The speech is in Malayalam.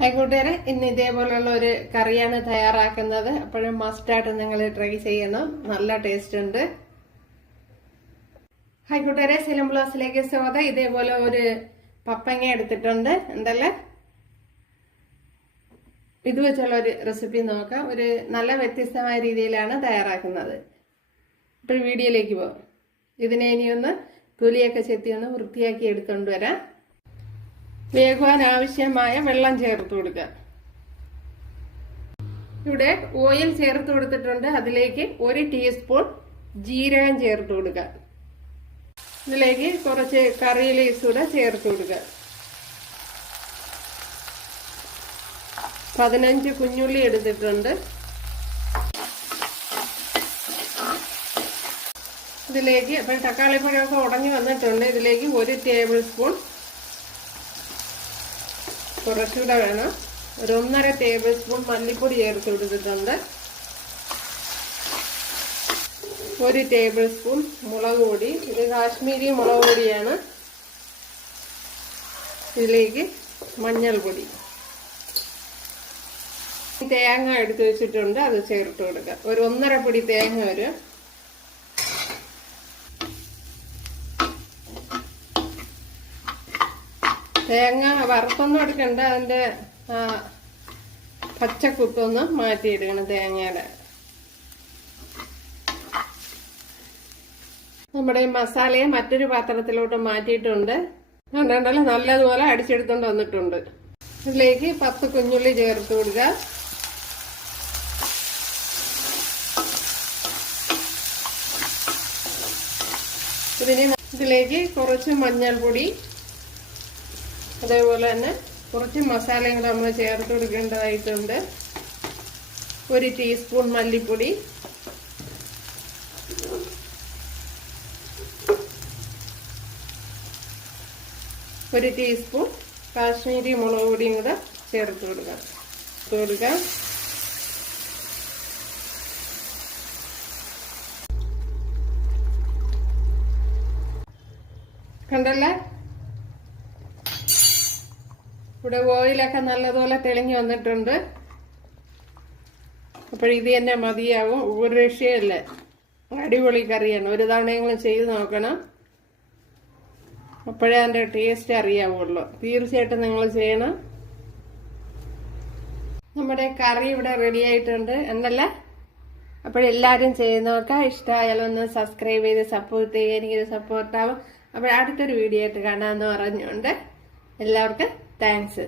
ഹായ് കൂട്ടുകാരെ, ഇന്ന് ഇതേപോലുള്ള ഒരു കറിയാണ് തയ്യാറാക്കുന്നത്. അപ്പോഴും മസ്റ്റായിട്ട് നിങ്ങൾ ട്രൈ ചെയ്യണം, നല്ല ടേസ്റ്റ് ഉണ്ട്. ഹായ് കൂട്ടുകാരെ, സെലം ബ്ലോസിലേക്ക് സ്വാഗതം. ഇതേപോലെ ഒരു പപ്പങ്ങ എടുത്തിട്ടുണ്ട്. എന്തല്ലേ ഇത് വെച്ചുള്ള ഒരു റെസിപ്പി നോക്കാം. ഒരു നല്ല വ്യത്യസ്തമായ രീതിയിലാണ് തയ്യാറാക്കുന്നത്. ഇപ്പോൾ വീഡിയോയിലേക്ക് പോകാം. ഇതിനെ ഇനിയൊന്ന് തൊലിയൊക്കെ ചെത്തി ഒന്ന് വൃത്തിയാക്കി എടുത്തുകൊണ്ട് വരാം. വേകുവാൻ ആവശ്യമായ വെള്ളം ചേർത്ത് കൊടുക്കുക. ഇവിടെ ഓയിൽ ചേർത്ത് കൊടുത്തിട്ടുണ്ട്. അതിലേക്ക് 1 ടീസ്പൂൺ ജീരകം ചേർത്ത് കൊടുക്കുക. ഇതിലേക്ക് കുറച്ച് കറി ലീവ്സ് കൂടെ ചേർത്ത് കൊടുക്കുക. 15 കുഞ്ഞുള്ളി എടുത്തിട്ടുണ്ട്. ഇതിലേക്ക് ഇപ്പം തക്കാളിപ്പഴമൊക്കെ ഉടഞ്ഞു വന്നിട്ടുണ്ട്. ഇതിലേക്ക് 1 ടേബിൾ സ്പൂൺ, കുറച്ചുകൂടെ വേണം, ഒരു 1.5 ടേബിൾ സ്പൂൺ മല്ലിപ്പൊടി ചേർത്ത് കൊടുത്തിട്ടുണ്ട്. 1 ടേബിൾ സ്പൂൺ മുളക് പൊടി, ഇത് കാശ്മീരി മുളക് പൊടിയാണ്. ഇതിലേക്ക് മഞ്ഞൾപ്പൊടി, തേങ്ങ എടുത്ത് വെച്ചിട്ടുണ്ട്, അത് ചേർത്ത് കൊടുക്കുക. ഒരു 1.5 പൊടി തേങ്ങ വരും. തേങ്ങ വറുത്തൊന്നും എടുക്കണ്ട, അതിൻ്റെ പച്ചക്കുത്തൊന്ന് മാറ്റിയിടുകയാണ് തേങ്ങയുടെ. നമ്മുടെ ഈ മസാലയെ മറ്റൊരു പാത്രത്തിലോട്ട് മാറ്റിയിട്ടുണ്ട്. കണ്ടല്ലോ, നല്ലതുപോലെ അടിച്ചെടുത്തോണ്ട് വന്നിട്ടുണ്ട്. ഇതിലേക്ക് 10 കുഞ്ഞുള്ളി ചേർത്ത് കൊടുക്കുക. ഇതിലേക്ക് കുറച്ച് മഞ്ഞൾപ്പൊടി, അതേപോലെ തന്നെ കുറച്ച് മസാലയും കൂടെ നമ്മൾ ചേർത്ത് കൊടുക്കേണ്ടതായിട്ടുണ്ട്. 1 ടീസ്പൂൺ മല്ലിപ്പൊടി, 1 ടീസ്പൂൺ കാശ്മീരി മുളക് പൊടിയും കൂടെ ചേർത്ത് കൊടുക്കാം. കണ്ടല്ലേ, ഇവിടെ ഓയിലൊക്കെ നല്ലതുപോലെ തെളിഞ്ഞു വന്നിട്ടുണ്ട്. അപ്പോഴിത് തന്നെ മതിയാവും. ഒരു രക്ഷയല്ല, അടിപൊളി കറിയാണ്. ഒരു തവണയെങ്കിലും ചെയ്ത് നോക്കണം, അപ്പോഴേ അതിൻ്റെ ടേസ്റ്റ് അറിയാവുള്ളൂ. തീർച്ചയായിട്ടും നിങ്ങൾ ചെയ്യണം. നമ്മുടെ കറി ഇവിടെ റെഡി ആയിട്ടുണ്ട് എന്നല്ല. അപ്പോഴെല്ലാവരും ചെയ്ത് നോക്കാം. ഇഷ്ടമായാലൊന്ന് സബ്സ്ക്രൈബ് ചെയ്ത് സപ്പോർട്ട് ചെയ്യുക, എനിക്കൊരു സപ്പോർട്ടാവും. അപ്പോൾ അടുത്തൊരു വീഡിയോ ആയിട്ട് കാണാമെന്ന് പറഞ്ഞുകൊണ്ട് എല്ലാവർക്കും താങ്ക്സ്.